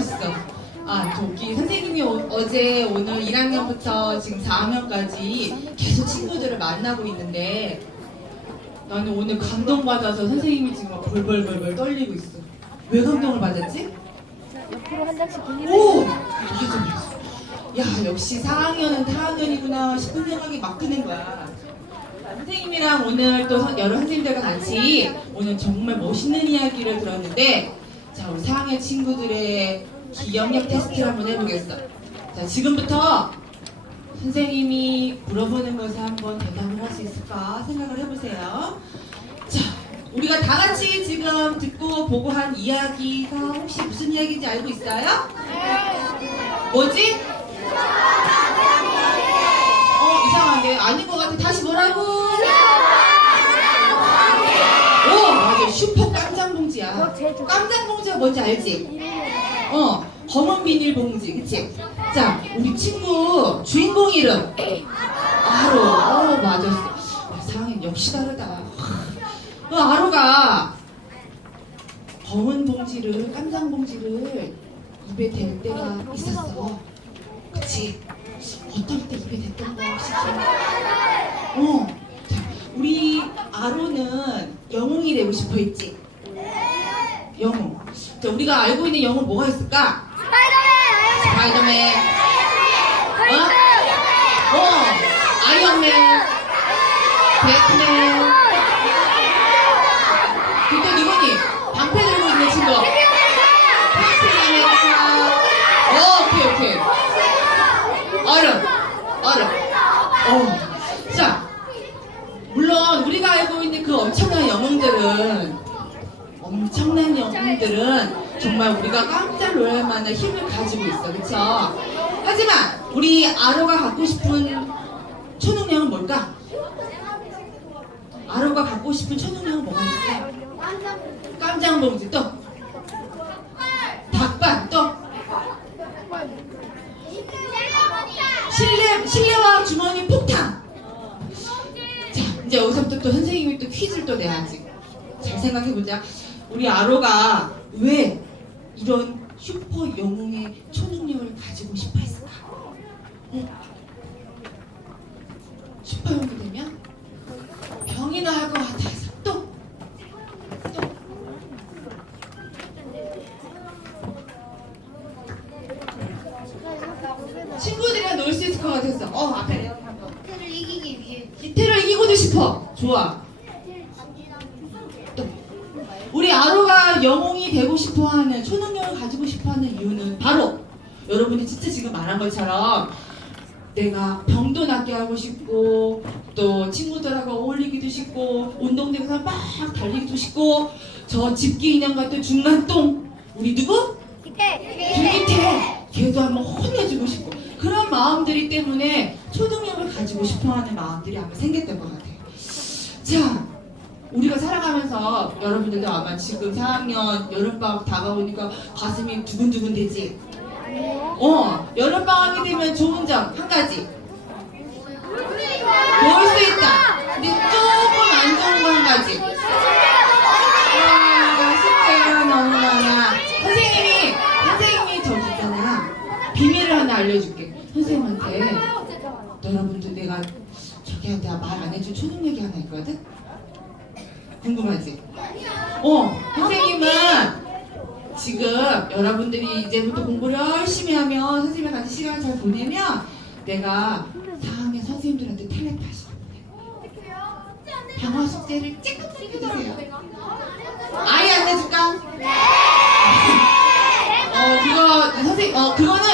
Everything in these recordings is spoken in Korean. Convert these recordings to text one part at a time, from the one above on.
멋있어. 아, 저기 선생님이 오- 어제 오늘 1학년부터 지금 4학년까지 계속 친구들을 만나고 있는데 나는 오늘 감동받아서 선생님이 지금 막 벌벌벌벌 떨리고 있어. 왜 감동을 받았지? 옆으로 한 장씩 돌리면 오! 맞아, 맞아. 야, 역시 4학년은 4학년이구나 싶은 생각이 막 드는 거야. 자, 선생님이랑 오늘 또 선- 여러 선생님들과 같이 오늘 정말 멋있는 이야기를 들었는데, 자, 우리 4학년 친구들의 기억력 테스트를 한번 해보겠어. 자, 지금부터 선생님이 물어보는 것에 한번 대답을 할 수 있을까 생각을 해보세요. 자, 우리가 다 같이 지금 듣고 보고 한 이야기가 혹시 무슨 이야기인지 알고 있어요? 뭐지? 어, 이상한데. 아닌 것 같아. 다시 뭐라고? 오, 맞아. 슈퍼 좋아. 깜장봉지가 뭔지 알지? 어, 검은 비닐봉지. 그치? 자, 우리 친구 주인공 이름. 아로. 어, 맞았어. 상황이 역시 다르다. 그 아로가 검은 봉지를, 깜장 봉지를 입에 댈 때가 있었어. 그치? 어떨 때 입에 댔던 거 혹시 기억나? 어. 자, 우리 아로는 영웅이 되고 싶어 했지? 영웅. 자, 우리가 알고 있는 영웅 뭐가 있을까? 스파이더맨. 어? 어. 아이언맨. 배트맨. 그또 누구니? 방패 들고 있는 친구. 캡틴 아메리카. 어, 오케이, 오케이. 얼음. 얼음. 어. 자, 물론 우리가 알고 있는 그 엄청난 영웅들은 엄청난 영웅들은 정말 우리가 깜짝 놀랄 만한 힘을 가지고 있어. 그쵸? 하지만 우리 아로가 갖고 싶은 초능력은 뭘까? 아로가 갖고 싶은 초능력은 뭐가 있을까? 깜짝 봉지 또 닭발 또 실내 실내화 주머니 폭탄 자 이제 여기서부터 또 선생님이 또 퀴즈를 또 내야지 잘 생각해보자 우리 아로가 왜 이런 슈퍼 영웅의 초능력을 가지고 싶어 했을까 어? 슈퍼 영웅이 되면 병이 나을 것 같아서 또 또. 친구들이랑 놀 수 있을 것 같았어. 어, 앞에. 테를 이기기 위해 기태를 이기고도 싶어. 좋아. 또. 우리 아로가 영웅이 되고 싶어 하는, 초능력을 가지고 싶어 하는 이유는 바로 여러분이 진짜 지금 말한 것처럼 내가 병도 낫게 하고 싶고 또 친구들하고 어울리기도 싶고 운동장에서 막 달리기도 싶고 저 집기 인형 같은 중간똥 우리 누구? 기태 김기태 걔도 한번 혼내주고 싶고 그런 마음들이 때문에 초능력을 가지고 싶어하는 마음들이 아마 생겼던 것 같아요. 자, 우리가 살아가면서 여러분들도 아마 지금 4학년 여름방학 다가오니까 가슴이 두근두근 되지. 어, 여름방학이 되면 좋은 점 한 가지. 놀 수 있다. 근데 조금 안 좋은 거 한 가지. 아, 숙제가 너무 많아. 선생님이, 선생님이 저기 있잖아. 비밀을 하나 알려줄게. 선생님한테, 여러분들 내가 저기한테 말 안 해준 초능력이 하나 있거든? 궁금하지? 어, 지금 여러분들이 이제부터 공부를 열심히 하면 선생님과 같이 시간을 잘 보내면 내가 4학년 선생님들한테 텔레파시를 보내. 방어 숙제를 찌끔 시켜주세요. 아예 안 내줄까? 어 그거 선생님 어 그거는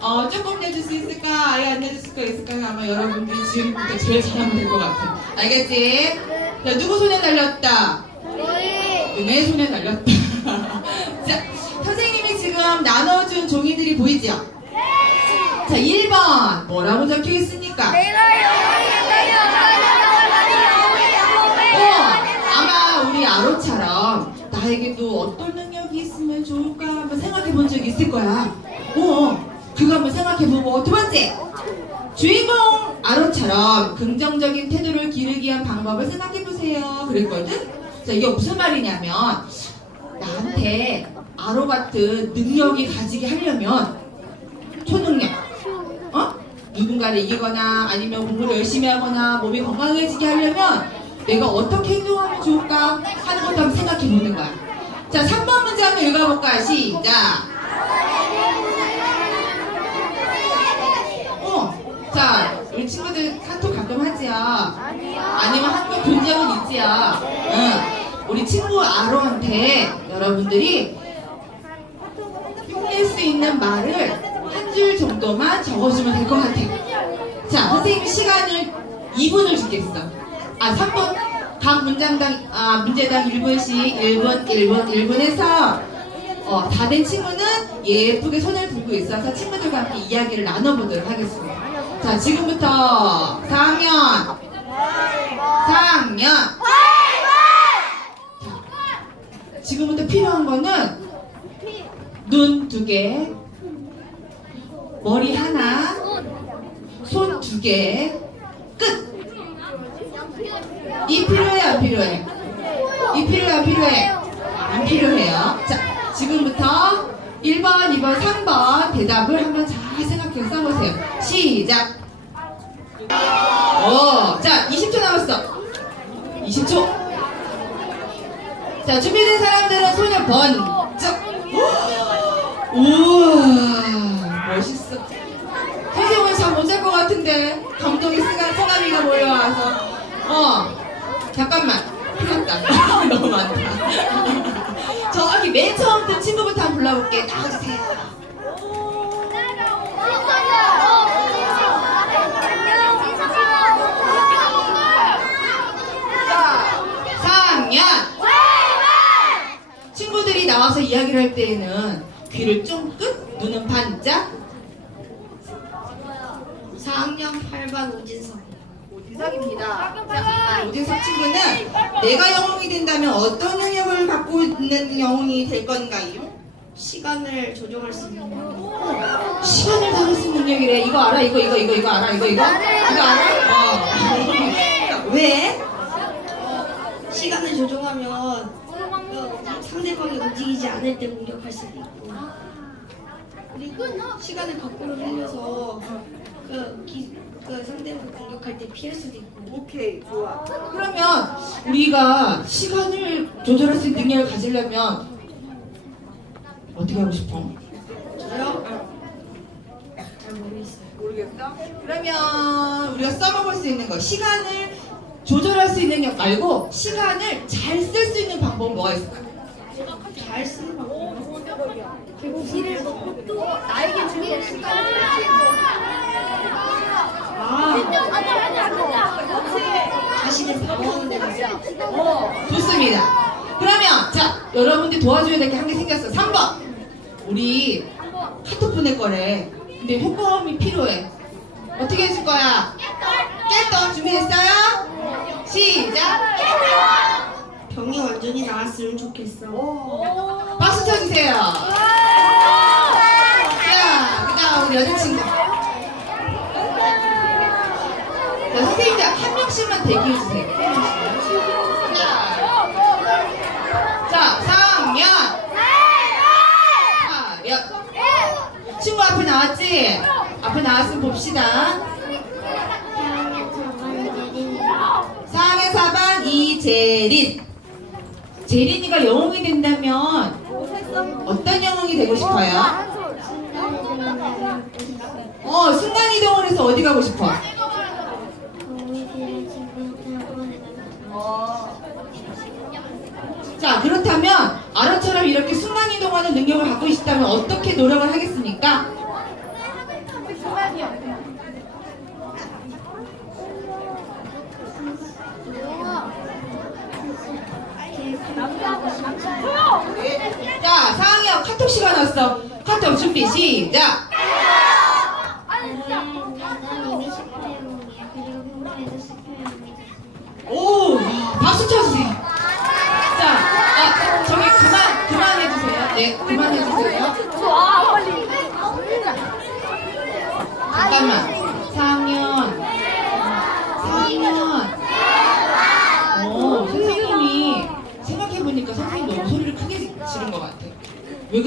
어 조금 내줄 수 있을까? 아예 안 내줄 수가 있을까? 아마 여러분들이 지금부터 제일 잘하면 될 것 같아. 알겠지? 자 누구 손에 달렸다? 너희 내 손에 달렸다. 지금 나눠준 종이들이 보이죠? 자 1번 뭐라고 적혀 있습니까? 어, 아마 우리 아로처럼 나에게도 어떤 능력이 있으면 좋을까 한번 생각해 본적 있을 거야. 어, 그거 한번 생각해 보고 두 번째. 주인공 아로처럼 긍정적인 태도를 기르기 위한 방법을 생각해 보세요. 그랬거든? 자, 이게 무슨 말이냐면 나한테 아로 같은 능력이 가지게 하려면 초능력, 어? 누군가를 이기거나 아니면 공부를 열심히 하거나 몸이 건강해지게 하려면 내가 어떻게 행동하면 좋을까 하는 것도 한번 생각해 보는 거야. 자, 3번 문제 한번 읽어볼까요? 시작. 어, 자, 우리 친구들 카톡 가끔 하지요. 아니면 한번 본 적은 있지요. 응. 우리 친구 아로한테 여러분들이 있는 말을 한 줄 정도만 적어주면 될 것 같아. 자, 선생님 시간을 2분을 주겠어. 아, 3분. 각 문장당, 아, 문제당 1분씩 1분, 1분, 1분 해서 어, 다 된 친구는 예쁘게 손을 들고 있어서 친구들과 함께 이야기를 나눠보도록 하겠습니다. 자, 지금부터 4학년, 4학년. 자, 지금부터 필요한 거는 눈 두 개, 머리 하나, 손 두 개, 끝. 이 필요해, 안 필요해? 이 필요해, 안 필요해? 안 필요해요. 자, 지금부터 1번, 2번, 3번 대답을 한번 잘 생각해서 써보세요. 시작. 오, 자, 20초 남았어. 20초. 자, 준비된 사람들은 손을 번 쩍. 우와, 멋있어. 선생님은 잠못잘것 같은데 감동이 쓰가 소감이가 몰려와서. 어 잠깐만. 큰일 났다. 너무 많다. 저기 맨 처음부터 친구부터 한번 불러볼게. 나와주세요. 자 4학년 친구들이 나와서 이야기를 할 때에는 귀를 쫑긋 눈은 반짝 4학년 8반 오진석. 오진석입니다. 자, 오진석 친구는 내가 영웅이 된다면 어떤 능력을 갖고 있는 영웅이 될 건가요? 시간을 조정할 수 있는 거. 시간을 다룰 수 있는 능력이래. 이거 알아? 이거 이거 이거 이거 알아? 이거 이거? 이거 알아? 어. 왜? 시간을 조정하면 움직이지 않을 때 공격할 수도 있고. 그리고 시간을 거꾸로 돌려서 그, 기, 그 상대방 공격할 때 피할 수도 있고. 오케이 좋아 그러면 우리가 시간을 조절할 수 있는 능력을 가지려면 어떻게 하고 싶어? 저요? 잘 모르겠어요. 모르겠어? 그러면 우리가 써먹을 수 있는 거 시간을 조절할 수 있는 능력 말고 시간을 잘 쓸 수 있는 방법은 뭐가 있을까? 잘 쓰는 방법. 그 길을 먹고 또 나에게 주는 시간을 아, 자신을 방어하는 데 가서 좋습니다. 그러면 자 여러분들 도와줘야 될 게 한 개 생겼어. 3번 우리 카톡 보낼 거래. 근데 효과음이 필요해. 어떻게 해줄 거야? 깨떡 준비됐어요? 시작. 나았으면 좋겠어. 박수 쳐주세요. 자, 그다음 우리 여자친구. 자, 선생님들 한 명씩만 대기해 주세요. 자, 자, 4학년. 4학년. 친구 앞에 나왔지? 앞에 나왔으면 봅시다. 4학년 4반 이재린. 재린이가 영웅이 된다면 어떤 영웅이 되고 싶어요? 어, 순간이동을 해서 어디 가고 싶어? 자, 그렇다면 아로처럼 이렇게 순간이동하는 능력을 갖고 싶다면 어떻게 노력을 하겠습니까? 자, 4학년 왔어. 카톡 준비 시작. 오, 박수 쳐주세요. 자, 아, 저기 그만, 그만해 주세요. 네, 그만해 주세요. 잠깐만. 4학년. 4학년. 오, 선생님이 생각해보니까 선생님 너무 소리를 크게 지른 것 같아. 왜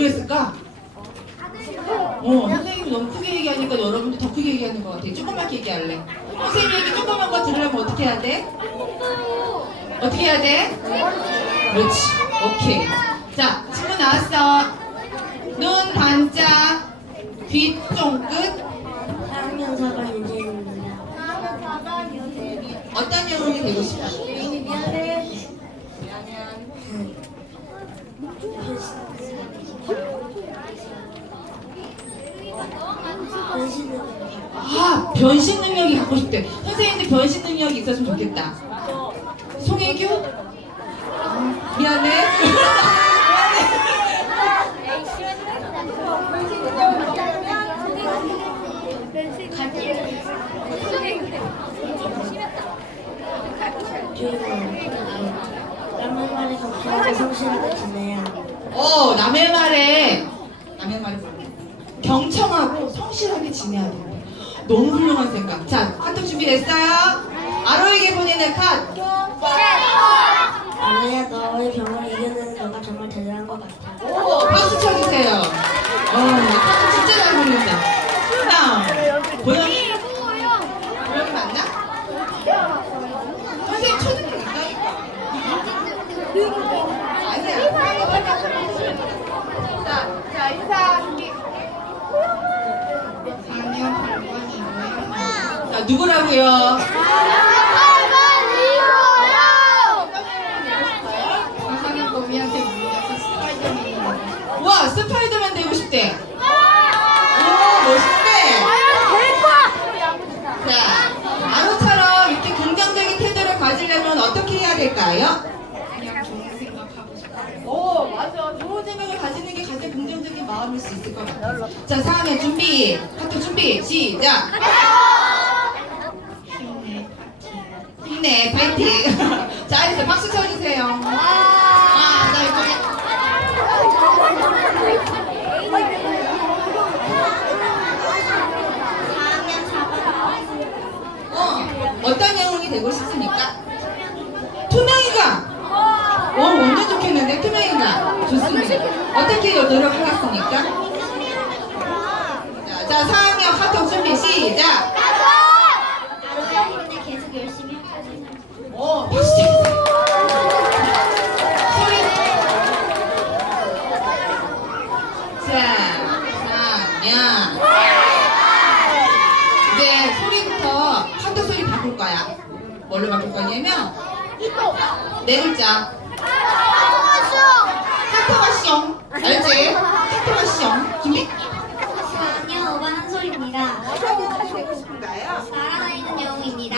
어, 선생님이 너무 크게 얘기하니까 여러분도 더 크게 얘기하는 것 같아. 조그맣게 얘기할래. 선생님 얘기 조그만 거 들으려면 어떻게 해야 돼? 어떻게 해야 돼? 그렇지. 오케이. 자, 친구 나왔어. 눈 반짝, 귀 쫑긋. 4학년 4반 윤재입니다. 어떤 영웅이 되고 싶어? 아, 변신 능력이 갖고 싶대. 선생님들 변신 능력이 있었으면 좋겠다. 송혜교? 음, 미안해. 남의 말에 걱정하고 성실하게 지내야 어, 남의 말에, 남의 말에? 경청하고 성실하게 지내야 된다. 너무 훌륭한 생각. 자, 카톡 준비됐어요? 아로에게 보내는 카. 아로야 너의 병을 이겨내는 너가 정말 대단한 것 같아. 오, 박수 쳐주세요. 어, 카톡 진짜 잘 보낸다. 다음, 고양이. 고양이 맞나? 선생님 초등학교 있다니까. 아니야. 자, 자, 인사 준비. 자, 누구라고요? 와, 스파이더맨 되고 싶대. 오, 멋있대. 자, 아로처럼 이렇게 긍정적인 태도를 가지려면 어떻게 해야 될까요? 오, 맞아. 좋은 생각을 가지는 게 가장 긍정적인 마음일 수 있을 것 같아. 자, 4학년 준비. 학교 준비. 시작. 힘내, 파이팅. 자, 알겠어. 박수 쳐주세요. 아, 나 이거. 어, 어떤 영웅이 되고 싶습니까? 투명이가! 어, 완전 좋겠는데, 투명이가. 좋습니다. 어떻게 노력하겠습니까? 자, 자, 4학년 카톡 준비, 시작! 아로야 힘내 계속 열심히 하고 오, 박수 쳐주세요. 소리. 자, 4학년. 이제 소리부터 카톡 소리 바꿀 거야. 뭘로 바꿀 거냐면, 네 글자. 카톡하숑. 알지? 카톡하숑. 준비. 4학년 5반 한솔입니다. 영웅이 되고 싶은가요? 날아다니는 영웅입니다.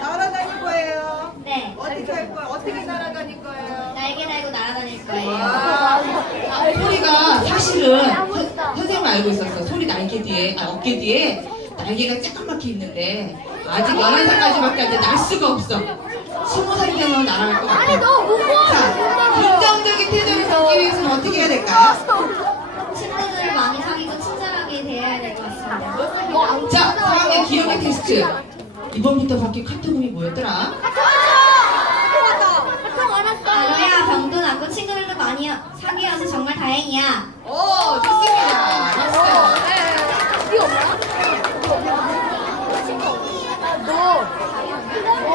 날아다닐 거예요. 네, 어떻게 할 거예요? 어떻게 날아다닐 거예요? 날개 달고 날아다닐 거예요. 와, 소리가 사실은 선- 선생님 알고 있었어. 소리 날개 뒤에, 아, 어깨 뒤에 날개가 쬐까맣게 있는데 아직 11살까지밖에 안 돼. 날 수가 없어. 20살이 되면 날아갈 것 같아. 자, 긍정적인 태도를 갖기 위해서는 어떻게 해야 될까요? 친구들을 많이 사귀고 친절하게 대해야 될 것 같습니다. 자, 4학년 기억의 테스트. 이번부터 바뀐 카톡음이 뭐였더라? 아로야 병도 낫고 친구들도 많이 사귀어서 정말 다행이야. 오, 좋습니다. 박수. 자,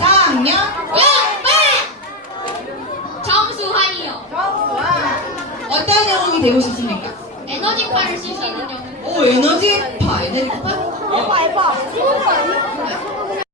4학년. 정수환이요. 정수아. 어떤 영웅이 되고 싶습니까? 에너지파를 쓸 수 있는 영웅. 오, 에너지파, 에너지파.